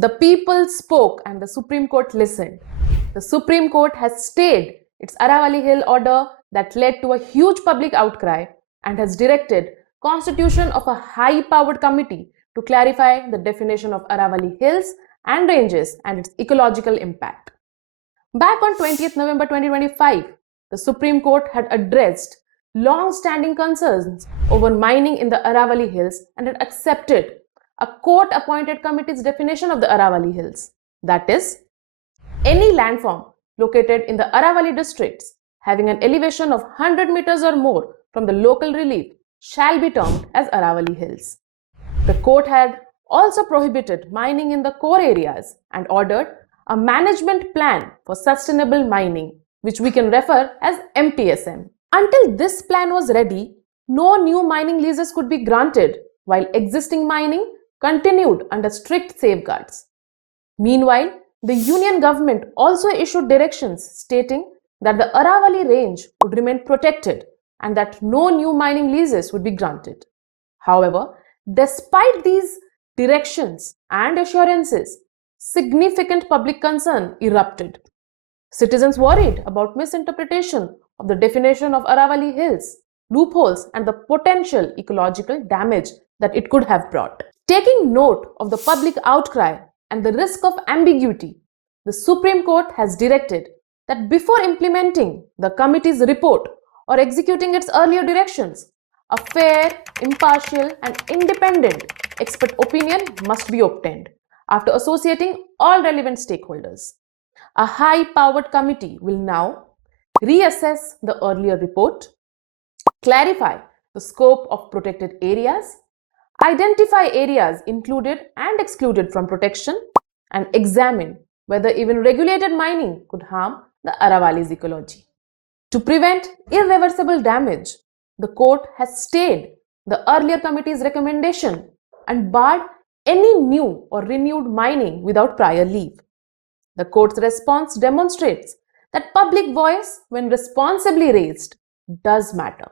The people spoke and the Supreme Court listened. The Supreme Court has stayed its Aravalli Hill order that led to a huge public outcry and has directed constitution of a high-powered committee to clarify the definition of Aravalli Hills and ranges and its ecological impact. Back on 20th November 2025, the Supreme Court had addressed long-standing concerns over mining in the Aravalli Hills and had accepted a court-appointed committee's definition of the Aravalli Hills. That is, any landform located in the Aravalli districts having an elevation of 100 meters or more from the local relief shall be termed as Aravalli Hills. The court had also prohibited mining in the core areas and ordered a management plan for sustainable mining, which we can refer as MPSM. Until this plan was ready, no new mining leases could be granted, while existing mining continued under strict safeguards. Meanwhile, the Union government also issued directions stating that the Aravalli range would remain protected and that no new mining leases would be granted. However, despite these directions and assurances, significant public concern erupted. Citizens worried about misinterpretation of the definition of Aravalli Hills, loopholes, and the potential ecological damage that it could have brought. Taking note of the public outcry and the risk of ambiguity, the Supreme Court has directed that before implementing the committee's report or executing its earlier directions, a fair, impartial, and independent expert opinion must be obtained after associating all relevant stakeholders. A high-powered committee will now reassess the earlier report, clarify the scope of protected areas, identify areas included and excluded from protection, and examine whether even regulated mining could harm the Aravalli's ecology. To prevent irreversible damage, the court has stayed the earlier committee's recommendation and barred any new or renewed mining without prior leave. The court's response demonstrates that public voice, when responsibly raised, does matter.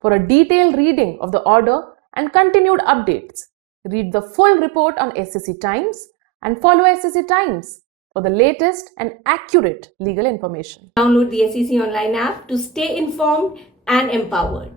For a detailed reading of the order and continued updates, read the full report on SCC Times and follow SCC Times for the latest and accurate legal information. Download the SCC online app to stay informed and empowered.